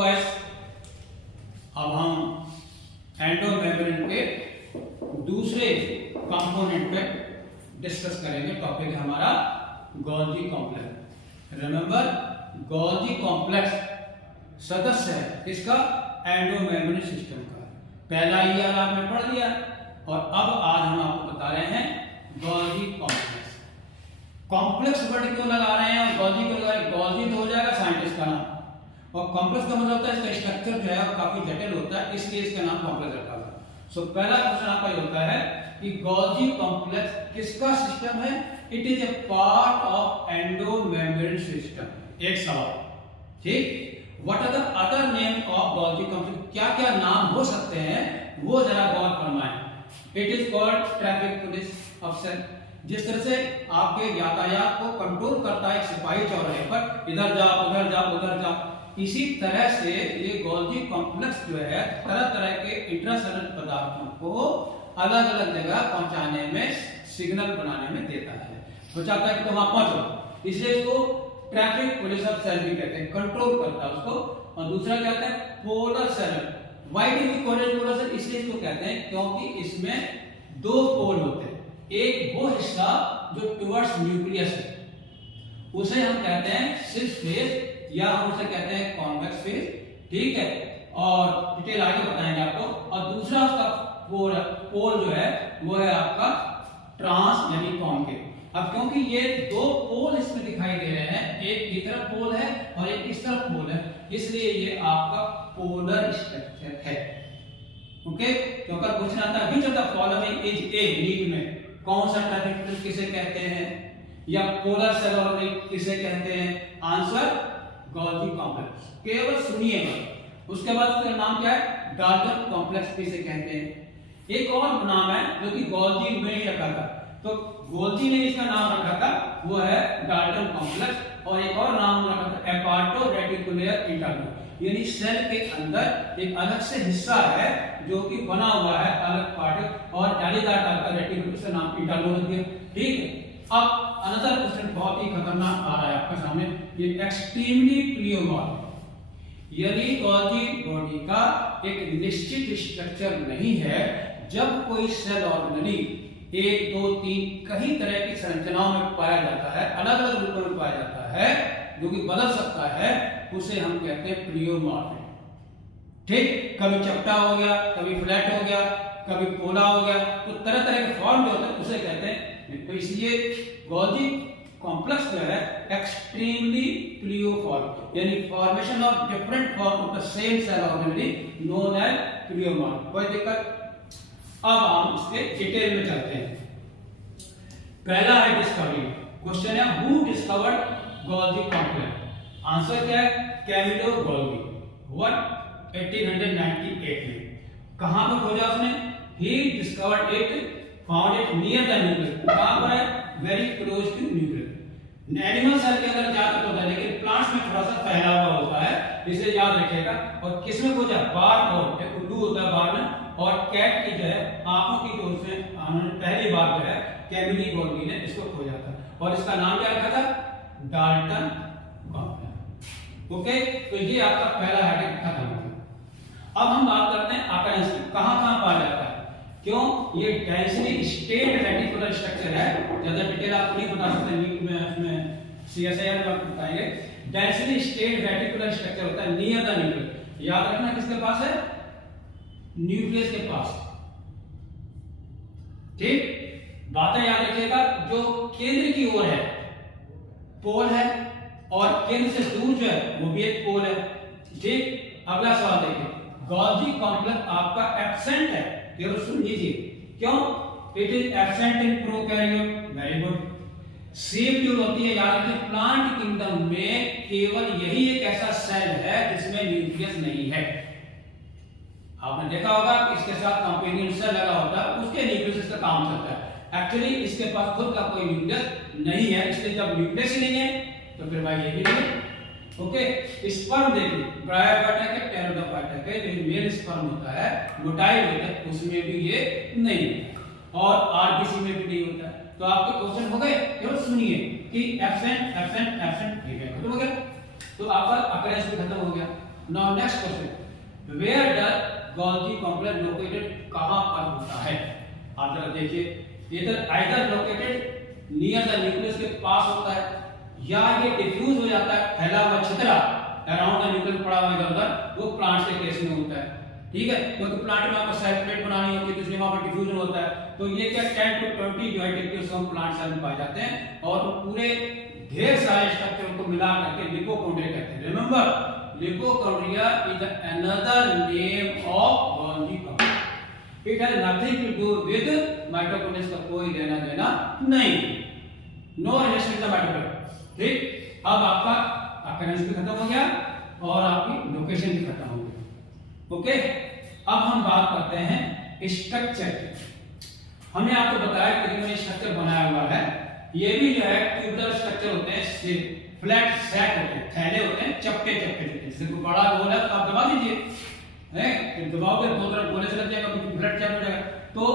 Boys, अब हम endomembrane के दूसरे कंपोनेंट पे डिस्कस करेंगे। टॉपिक है हमारा Golgi complex. Remember, Golgi complex सदस्य है किसका? एंडोमेम्ब्रेन सिस्टम का। पहला ईयर आपने पढ़ लिया और अब आज हम आपको बता रहे हैं गोल्गी कॉम्प्लेक्स। कॉम्प्लेक्स वर्ड क्यों लगा रहे हैं और गोल्गी क्यों लगा रहे हैं? गोल्गी तो हो जाएगा साइंटिस्ट का नाम, और कॉम्प्लेक्स का मतलब होता है इसका स्ट्रक्चर जो है काफी जटिल होता है, इसलिए इसका नाम कॉम्प्लेक्स रखा हुआ है। सो पहला क्वेश्चन आपका ये होता है कि गोल्गी कॉम्प्लेक्स किसका सिस्टम है? It is a part of endomembrane system. एक सवाल, ठीक। What are the other name of Golgi complex? क्या क्या नाम हो सकते हैं वो जरा गौर फरमाएं। It is called traffic police officer. जिस तरह से आपके यातायात को कंट्रोल करता है सिपाही चौराहे पर, इधर जाओ उधर जाओ उधर जाओ, इसी तरह से ये गोल्गी कॉम्प्लेक्स जो है तरह तरह के इंट्रासेलुलर पदार्थों को अलग अलग जगह पहुंचाने में, सिग्नल बनाने में देता है। तो चाहता है कि तुम वहां पहुंचो, इसलिए इसको ट्रैफिक पुलिस ऑफिसर भी कहते हैं, कंट्रोल करता है उसको। और दूसरा क्या कहते हैं? Polar seller. Why do we call it polar seller? इसलिए इसको कहते हैं क्योंकि इसमें दो पोल होते हैं। एक वो हिस्सा जो टुवर्ड्स न्यूक्लियस है उसे हम कहते हैं सिस फेज, या हम उसे कहते हैं कॉन्वेक्स फेज, ठीक है। और डिटेल आगे बताएंगे आपको। और दूसरा उसका पोल जो है वो है आपका ट्रांस यानी कॉन्केव। अब क्योंकि ये दो पोल इसमें दिखाई दे रहे हैं, एक की तरफ पोल है और एक इस तरफ पोल है, इसलिए ये आपका पोलर स्ट्रक्चर है। ओके, तो अगर क्वेश्चन आता है which of the following is a need में, कौन सा ट्रैफिक पुलिस किसे कहते हैं या पोलर सेलर किसे कहते हैं? Answer Golgi complex. केवल सुनिएगा, उसके बाद उसका नाम क्या है? डाल्टन कॉम्प्लेक्स किसे कहते हैं? एक और नाम है जो कि गोल्गी में ही रखा था, तो गोल्गी ने इसका नाम रखा था, वो है डाल्टन कॉम्प्लेक्स। और एक और नाम रखा था एपार्टो रेटिकुलर इंटरनल, यानी सेल के अंदर एक अलग से हिस्सा है जो कि बना हुआ है अलग पार्ट और जालीदार टाइप का रेटिकुलर, से नाम इंटरनल रख दिया, ठीक है। अब अनदर क्वेश्चन बहुत ही खतरनाक आ रहा है आपके सामने, ये एक्सट्रीमली प्लियोमॉर्फ, यानी गोल्गी बॉडी का एक निश्चित स्ट्रक्चर नहीं है। जब कोई सेल ऑर्गेनेली 1 2 3 कई तरह की संरचनाओं में पाया जाता है, अलग अलग रूपों में पाया जाता है, जो कि बदल सकता है, उसे हम कहते हैं प्लियोमॉर्फ, ठीक। कभी चपटा हो गया, कभी फ्लैट हो गया, कभी पोला हो गया, तो तरह तरह के फॉर्म जो होते हैं उसे कहते हैं। तो इसलिए गोल्गी कॉम्प्लेक्स जो है एक्सट्रीमली प्लियोमॉर्फ, यानी formation of different form of the same cell organelle known as pleomorph. कोई दिक्कत? अब हम इसके डिटेल में चलते हैं। पहला है डिस्कवरी। क्वेश्चन है who discovered Golgi complex? Answer क्या है? Camillo Golgi. व्हाट? 1898 में। कहां पर खोजा उसने? He discovered it, found it near the nucleus. कहां पर है? Very close to nucleus. Animal cell के अंदर ज्यादा होता है, लेकिन प्लांट्स में थोड़ा सा फैला हुआ होता है, इसे याद रखिएगा। और किसमें खोजा? बार्ड और एक उल्लू होता है बार्ड में, और कैट की जो है आंखों की ओर से उन्होंने पहली बार जो है कैमिलो गोल्गी ने इसको खोजा था, और इसका नाम क्या रखा था? Dalton complex. ओके, तो ये आपका पहला हेडिंग खत्म हो गया। अब हम बात करते हैं अकरेंस की, कहां-कहां पाया जाता है। क्यों? ये डेंसली स्टेट रेटिकुलर स्ट्रक्चर है, ज्यादा डिटेल आप नहीं बता सकते, नीट में इसमें सीएसआईआर में आपको बताएंगे। डेंसली स्टेट रेटिकुलर स्ट्रक्चर होता है नियर द न्यूक्लियस। याद रखना किसके पास है? न्यूक्लियस के पास, ठीक। बातें याद रखिएगा, जो केंद्र की ओर है पोल है, और केंद्र से दूर जो है वो भी एक पोल है, ठीक। अगला सवाल देखिए, गोल्गी कॉम्प्लेक्स आपका एब्सेंट है, केवल सुन लीजिए। क्यों? It is absent in prokaryote. Very good. Same tube होती है, याद रखिए प्लांट किंगडम में केवल यही एक ऐसा सेल है जिसमें न्यूक्लियस नहीं है। आपने देखा होगा कि इसके साथ कंपेनियन सेल लगा होता है, उसके न्यूक्लियस का काम चलता है। एक्चुअली इसके पास खुद का कोई न्यूक्लियस नहीं है, इसलिए जब न्यूक्लियस ही नहीं है तो फिर भाई ये भी नहीं है। ओके, स्पर्म देखिए, ब्रायोफाइटा के टेरोडोफाइटा के जो मेल स्पर्म होता है, मोटाइल होता है, उसमें भी ये नहीं है, और आरबीसी में भी नहीं होता है। तो आपके क्वेश्चन हो गए, केवल सुनिए कि एब्सेंट एब्सेंट एब्सेंट, ठीक है, खत्म हो गया। तो आपका अकरेंस भी खत्म हो गया। Now next question, where does Golgi complex located, कहां पर होता है? आप जरा देखिए, इधर either located near the nucleus के पास होता है, या ये डिफ्यूज हो जाता है, फैला हुआ छितरा अराउंड द न्यूक्लियस पड़ा हुआ इधर उधर, वो प्लांट के केस में होता है। ठीक है, क्योंकि प्लांट में आपको सेल प्लेट बनानी होती है तो इसलिए वहां पर डिफ्यूजन होता है। तो ये क्या 10 to 20 जो है डिफ्यूजन प्लांट सेल में पाए जाते हैं, और पूरे ढेर सारे स्ट्रक्चर को मिला करके लिपोकॉन्ड्रिया कहते हैं। Remember, lipochondria is another name of Golgi complex. It has nothing to do with mitochondria, का कोई लेना देना नहीं, no relation with the mitochondria. ठीक, अब आपका अकरेंस भी खत्म हो गया और आपकी लोकेशन भी खत्म हो गई। ओके, अब हम बात करते हैं स्ट्रक्चर। हमने आपको बताया कि स्ट्रक्चर बनाया हुआ है, ये भी जो है ट्यूबुलर स्ट्रक्चर होते हैं, फ्लैट सेट होते हैं, थैले होते हैं, चपटे चपटे होते हैं। जैसे कोई बड़ा गोल है तो आप दबा दीजिए, हैं, दबाओगे दो तरफ गोले से लग जाएगा, फ्लैट चप हो जाएगा। तो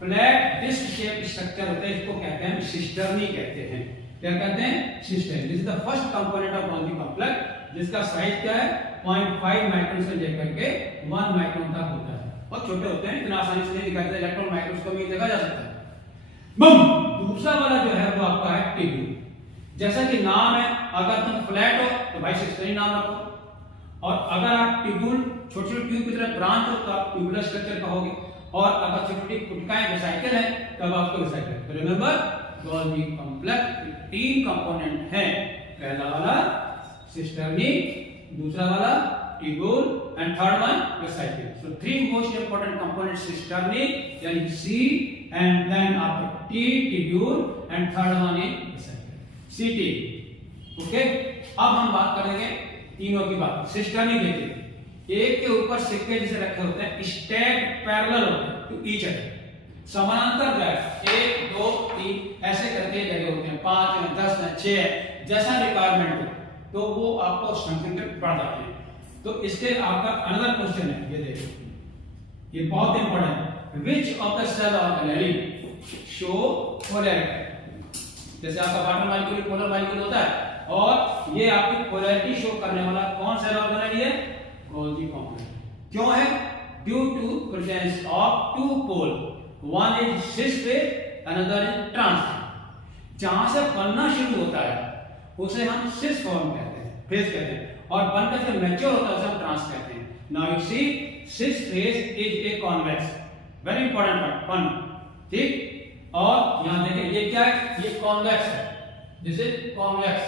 फ्लैट डिस्क शेप स्ट्रक्चर होते हैं, इसको कहते हैं सिस्टर्नी कहते हैं। क्या कहते हैं? Cisternae. This is the first component of Golgi complex, जिसका साइज क्या है 0.5 माइक्रोन से लेकर के 1 माइक्रोन तक होता है। बहुत छोटे होते हैं, इतना आसानी से नहीं दिखाई देता, इलेक्ट्रॉन माइक्रोस्कोप में देखा जा सकता है। दूसरा वाला जो है वो आपका है ट्यूब्यूल। जैसा कि नाम है, अगर तुम फ्लैट हो तो भाई सिस्टर्नी नाम रखो, और अगर आप ट्यूब्यूल छोटी छोटी ट्यूब की तरह ब्रांच हो तो आप ट्यूबुलर स्ट्रक्चर कहोगे, और अगर छोटी छोटी कुटकाएं वेसाइकल है तब आपको vesicle. Remember, Golgi complex 3 component है, पहला वाला सिस्टर्नी, दूसरा वाला tubule, and third one vesicle. So 3 most important component, cisternae यानी C, and then after T tubule, and third one is vesicle, CT. Okay, अब हम बात करेंगे तीनों की बात। सिस्टर्नी देखिए, एक के ऊपर सिक्के जैसे रखे होते हैं, स्टैक्ड पैरेलल होते हैं टू ईच अदर, समानांतर जगह 1 2 3 ऐसे करके जगह होते हैं, 5 है 10 है 6 है, जैसा रिक्वायरमेंट हो तो वो आपको संख्या बढ़ जाते हैं। तो इसके आपका अनदर क्वेश्चन है, ये देखो, ये बहुत इंपॉर्टेंट है, which of the cell of element show polarity. जैसे आपका वाटर मॉलिक्यूल पोलर मॉलिक्यूल होता है, और ये आपकी पोलैरिटी शो करने वाला कौन सा ऑर्गेनाइज है? Golgi complex. क्यों है? Due to presence of 2 pole, one is cis face, another is trans face. जहां से बनना शुरू होता है उसे हम सिस फॉर्म कहते हैं, फेज कहते हैं, और बनकर जब मैच्योर होता है उसे हम ट्रांस कहते हैं। Now you see, cis face is a convex, very important point. ठीक, और यहां देखिए ये क्या है? ये कॉन्वेक्स है, दिस इज कॉन्वेक्स,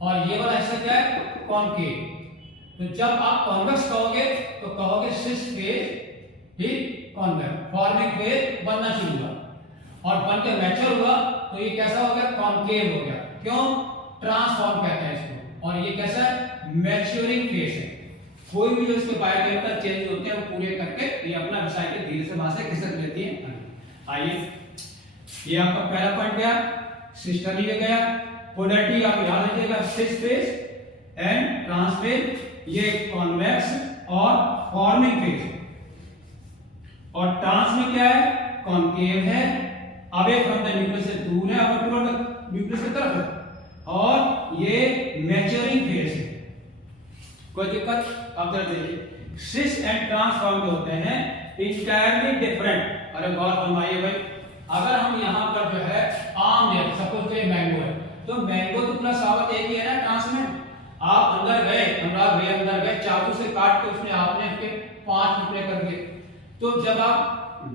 और ये वाला हिस्सा क्या है? कॉनकेव। तो जब आप कॉन्वेक्स कहोगे तो कहोगे सिस फेज, ठीक, कॉन्वेक्स, फॉर्मिंग फेज बनना शुरू हुआ, और बनकर मैच्योर हुआ तो ये कैसा हो गया? कॉनकेव हो गया। क्यों? ट्रांसफॉर्म कहते हैं इसको, और ये कैसा है? मैच्योरिंग फेज है। कोई भी जो इसके बायोकेमिकल चेंज होते हैं वो पूरे करके ये अपना रिसाइकिल धीरे से वहां से खिसक लेती है। आइए, ये आपका पहला पॉइंट गया, सिस्टर्नी में गया। पोलैरिटी आप याद रखिएगा, सिस फेज एंड ट्रांस फेज, ये कॉन्वेक्स और फॉर्मिंग फेज, और ट्रांस में क्या है? कॉनकेव है, अवे फ्रॉम द न्यूक्लियस से दूर है, और टुवर्ड न्यूक्लियस की तरफ है, और ये मैच्योरिंग फेज है। कोई दिक्कत? अब जरा देखिए, सिस एंड ट्रांस फॉर्म जो होते हैं इंटायरली डिफरेंट। अरे गौर फरमाइए भाई, अगर हम यहाँ पर जो है आम ले, सपोज तो ये मैंगो है, तो मैंगो तो प्लस आवत एक ही है ना, ट्रांसमेंट। आप अंदर गए, हमरा भैया अंदर गए, चाकू से काट के उसने आपने इसके 5 टुकड़े कर दिए, तो जब आप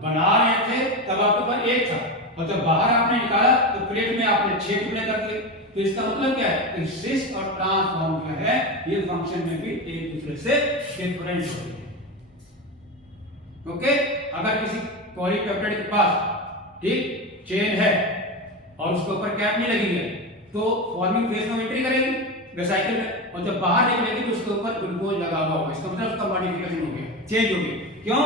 बना रहे थे तब आपके पास एक था, और जब बाहर आपने निकाला तो प्लेट में आपने 6 टुकड़े कर दिए। तो इसका मतलब क्या है कि सिस और ट्रांस फॉर्म जो है ये फंक्शन में भी एक दूसरे से डिफरेंट होते हैं। ओके, अगर किसी पॉलीपेप्टाइड के पास ठीक चेन है और उसके ऊपर कैप नहीं लगी है तो फॉर्मिंग फेज में एंट्री करेगी वेसाइकल में, और जब बाहर निकलेगी तो उसके ऊपर ग्लूकोज लगा हुआ होगा, इसका मतलब उसका मॉडिफिकेशन हो गया, चेंज हो गया। क्यों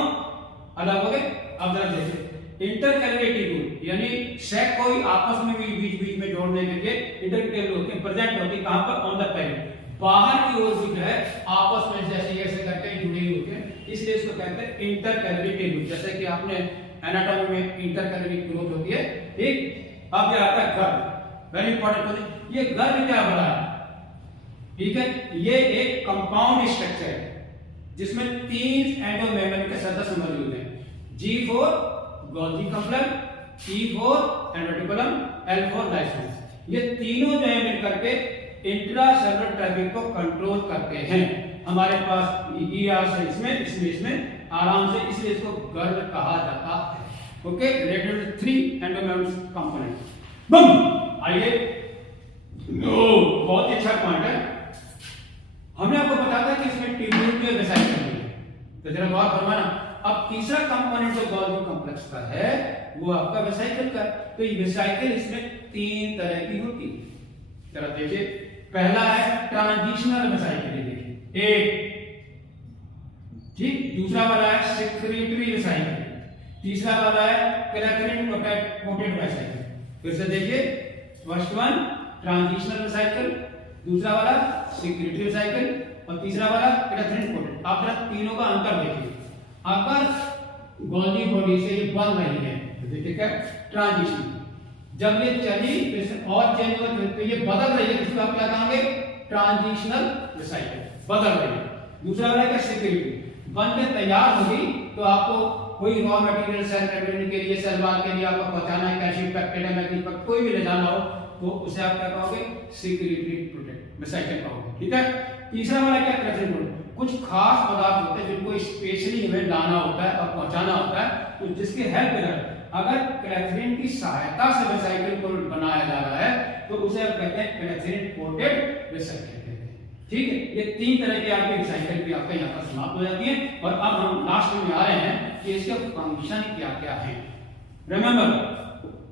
अलग हो गए? अब जरा देखिए, इंटरकैलरी रूल यानी सेक को आपस में भी बीच में जोड़ने के लिए इंटरकैलरी होते हैं, प्रेजेंट होती है कहां पर? ऑन द पैरेंट, बाहर की ओर भी जो है आपस में जैसे ऐसे करके जुड़े हुए होते हैं, इसलिए इसको कहते हैं इंटरकैलरी रूल। जैसे कि आपने एनाटॉमी में इंटरकैलरी ग्रोथ होती है, ठीक। अब ये आता है गर्भ, वेरी इंपॉर्टेंट। ये गर्भ क्या बना है? ठीक है, ये एक कंपाउंड स्ट्रक्चर है जिसमें 3 एंडो मेम्ब्रेन के सदस्य मौजूद हैं। G4 Golgi complex, E4 एंडोटिकुलम, L4 lysosome. ये तीनों जो है मिलकर के इंट्रासेलुलर ट्रैफिक को कंट्रोल करते हैं। हमारे पास ER से इसमें आराम से, इसलिए इसको गर्ल कहा जाता है। Okay, related 3 endomembrane component. बम आइए, बहुत ही अच्छा पॉइंट है। हमने आपको बताया था कि इसमें ट्यूब्यूल में वेसाइकल है, तो जरा गौर फरमाना। अब तीसरा कंपोनेंट जो गोल्गी कॉम्प्लेक्स का है वो आपका वेसाइकल का। तो ये वेसाइकल इसमें 3 तरह की होती है। जरा देखिए, पहला है ट्रांजिशनल वेसाइकल, देखिए एक, ठीक। दूसरा वाला है सेक्रेटरी वेसाइकल, तीसरा वाला है कैलेथरिन कोटेड वेसाइकल। फिर से देखिए, फर्स्ट वन ट्रांजिशनल वेसाइकल, दूसरा वाला सेक्रेटरी वेसाइकल और तीसरा वाला कैलेथरिन कोटेड। आप जरा तीनों का अंतर देखिए। अगर गोल्गी बॉडी से ये बन रही है तो देखिए क्या ट्रांजिशन, जब ये चली और चेंज हो तो ये बदल रही है, इसको आप क्या कहेंगे? ट्रांजिशनल वेसाइकल, बदल रही है। दूसरा वाला क्या सेक्रेटरी, बन के तैयार होगी तो आपको कोई रॉ मटेरियल सेल मेम्ब्रेन के लिए, सेल वॉल के लिए आपको पहुंचाना है, कैल्शियम पेप्टाइड मैग्नीशियम पर कोई भी ले जाना हो तो उसे आप क्या कहोगे? सेक्रेटरी प्रोटेक्ट वेसाइकल कहोगे, ठीक है। तीसरा वाला क्या कैल्शियम, कुछ खास पदार्थ होते हैं जिनको स्पेशली हमें लाना होता है और पहुंचाना होता है, तो जिसके हेल्प में अगर कैल्शियम की सहायता से वेसाइकल को बनाया जा रहा है तो उसे आप कहते हैं कैल्शियम कोटेड वेसाइकल कहते हैं, ठीक है। ये 3 तरह की आपकी वेसाइकल भी आपके यहाँ पर समाप्त हो जाती है। और अब हम लास्ट में आ रहे हैं कि इसके फंक्शन क्या-क्या हैं। रिमेंबर,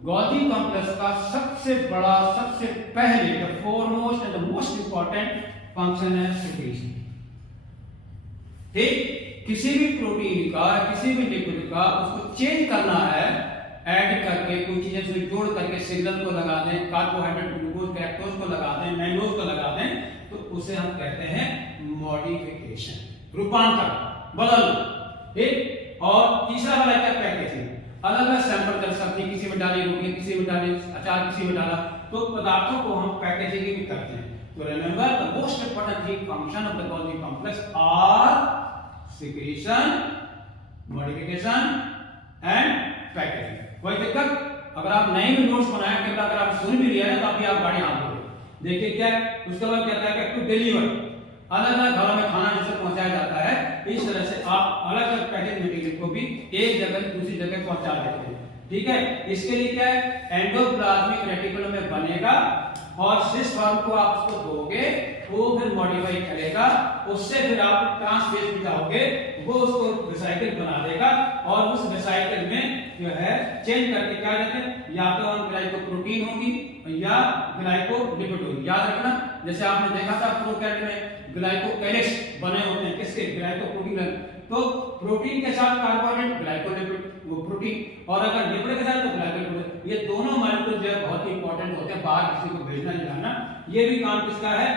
गोल्गी कॉम्प्लेक्स का सबसे बड़ा, सबसे पहले the foremost and the most important function है सेक्रीशन, ठीक। किसी भी प्रोटीन का, किसी भी लिक्विड का उसको चेंज करना है, ऐड करके कुछ चीजें से जोड़ करके सिग्नल को लगा दें, कार्बोहाइड्रेट, ग्लूकोज, लैक्टोज को लगा दें, मैनोज को लगा दें, तो उसे हम कहते हैं मॉडिफिकेशन, रूपांतर, बदल, ठीक। और तीसरा वाला क्या? पैकेजिंग। अलग अलग सैंपल कर सकते हैं, किसी में डाली रोटी, किसी में डाली अचार, किसी में डाला, तो पदार्थों को हम पैकेजिंग भी करते हैं। तो remember, the most important 3 function of the Golgi complex are secretion, modification and packaging। कोई दिक्कत? अगर आप नहीं भी नोट्स बनाया, केवल अगर आप सुन भी लिया है तो अभी आप गाड़ी हाथ धोगे। देखिए क्या है, उसके बाद कहता है कि टू डिलीवर, अलग अलग घरों में खाना जैसे पहुंचाया जाता है, इस तरह से आप अलग अलग पैकेज मटेरियल को भी एक जगह से दूसरी जगह पहुंचा देते हैं, ठीक है। इसके लिए क्या है, एंडोप्लाज्मिक रेटिकुलम में बनेगा और सिस फॉर्म को आप उसको दोगे, वो फिर मॉडिफाई करेगा, उससे फिर आप ट्रांसफेज में जाओगे, वो उसको वेसाइकल बना देगा और उस वेसाइकल में जो है चेंज करके क्या कहते हैं, या तो हम ग्लाइकोप्रोटीन होगी या ग्लाइकोलिपिड होगी। याद रखना, जैसे आपने देखा था प्रोकैरियोट में ग्लाइकोकैलिक्स बने होते हैं, किसके? ग्लाइकोप्रोटीन। तो प्रोटीन के साथ कार्बोहाइड्रेट, ग्लाइकोलिपिड, वो प्रोटीन, और अगर लिपिड के साथ तो ग्लाइकोलिपिड। ये दोनों मॉलिक्यूल जो है बहुत ही इंपॉर्टेंट होते हैं, बाहर किसी को भेजना नहीं जाना। ये भी काम किसका है?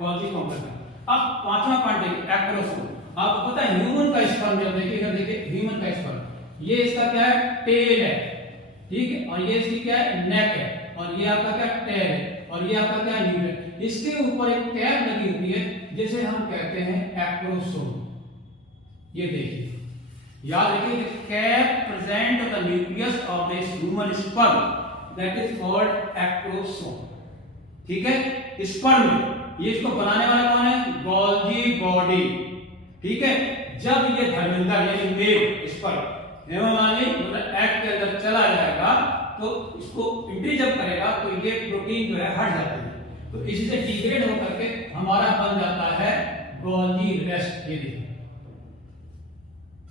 गोल्गी कॉम्प्लेक्स का। अब 5वां पॉइंट देखिए, एक्रोसोम। आपको पता है ह्यूमन का स्पर्म, जब देखिएगा, देखिए ह्यूमन का स्पर्म, ये इसका क्या है? टेल है, ठीक है। और ये इसकी क्या है? नेक है। और ये आपका क्या? टेल है। और ये आपका क्या? न्यूक्लियस। इसके ऊपर एक कैप लगी होती है जिसे हम कहते हैं एक्रोसोम। ये देखिए, याद रखिए, cap present on the nucleus of the human sperm, that is called acrosome, ठीक है। स्पर्म, ये इसको बनाने वाला कौन है? गोल्गी बॉडी, ठीक है। जब ये धर्मेंद्र यानी मेल स्पर्म हेमामालिनी मतलब एग के अंदर चला जाएगा तो इसको एंट्री जब करेगा तो ये प्रोटीन जो है हट जाती है, तो इसी से डिग्रेड होकर के हमारा बन जाता है गोल्गी रेस्ट। ये देखिए,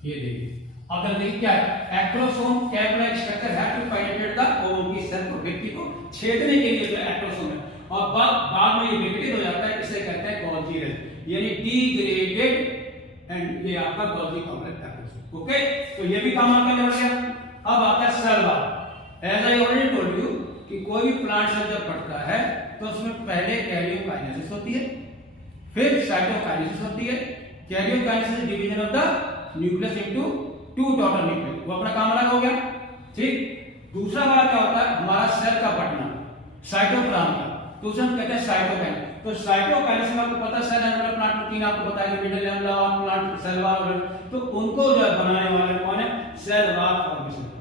ये देखिए, अगर देखिए क्या है, एक्रोसोम कैप लाइक स्ट्रक्चर है टू पेनिट्रेट द ओवम की सेल को, व्यक्ति को छेदने के लिए जो एक्रोसोम है, और बाद में ये विघटित हो जाता है, इसे कहते हैं गोल्गी रेस्ट, यानी डिग्रेडेड, एंड ये आपका गोल्गी कॉम्प्लेक्स एक्रोसोम। ओके, तो ये भी काम आपका हो गया। अब आता है cell wall. As I already told you कि कोई भी प्लांट सेल जब बढ़ता है तो उसमें पहले कैरियोकाइनेसिस होती है, फिर साइटोकाइनेसिस होती है। Karyokinesis division of the nucleus into 2 daughter nucleus, वो अपना काम अलग हो गया, ठीक। दूसरा वाला क्या होता है, हमारा सेल का बढ़ना, साइटोप्लाज्म का, तो उसे हम कहते हैं साइटोकाइनेसिस। तो साइटोकाइनेसिस आपको पता सेल एनवेलप प्लांट प्रोटीन आपको बताया middle envelope plant cell wall, तो उनको जो है बनाने वाले कौन है? Cell wall formation.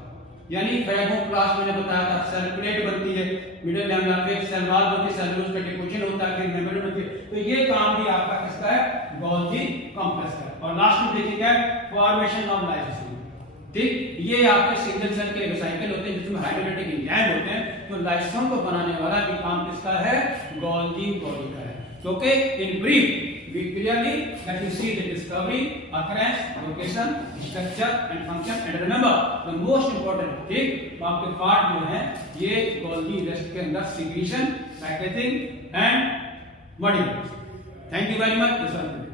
यानी फाइब्रोब्लास्ट मैंने बताया था सेल प्लेट बनती है, मिडिल एनवेलप पे सेल वॉल बनती है, सेलुलोज का डिपोजिशन होता है, फिर मेम्ब्रेन बनती है। तो ये काम भी आपका किसका है? गोल्गी कॉम्प्लेक्स का। और लास्ट में देखिएगा फॉर्मेशन ऑफ लाइसोसोम। ठीक, ये आपके सिंगल सेल के रिसाइकल होते हैं जिसमें हाइड्रोलाइटिक एंजाइम होते हैं। तो लाइसोसोम को बनाने वाला भी काम किसका है? गोल्गी बॉडी का है। So, okay, in brief, we clearly that you see the discovery, occurrence, location, structure and function, and remember the most important thing, आपके पार्ट जो है ये गोल्गी रेस्ट के अंदर secretion, packaging and modification. Thank you very much.